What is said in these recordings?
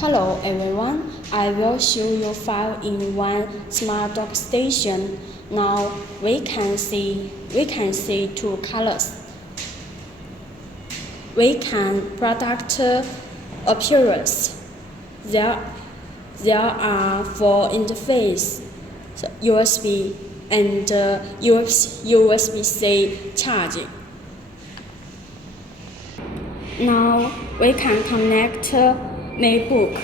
Hello everyone, I will show you 5-in-1 smart dock station. Now we can see two colors. We can product appearance. There are 4 interfaces: USB and USB-C charging. Now we can connect Macbook.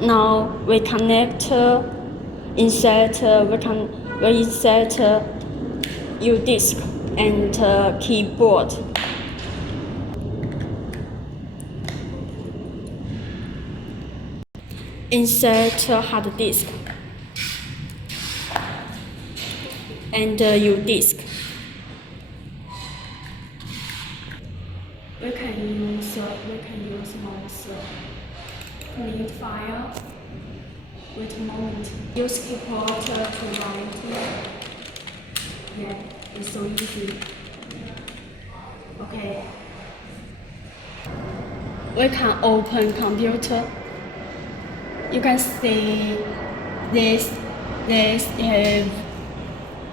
Now we connect insert U-disk and keyboard. Insert hard disk and U-disk. We can use mouse. Need file. Wait a moment. Use keyboard to write. Yeah, it's so easy. Okay. We can open computer. You can see this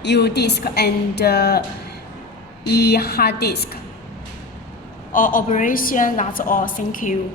U-disk and E hard disk. Or operation, that's all. Thank you.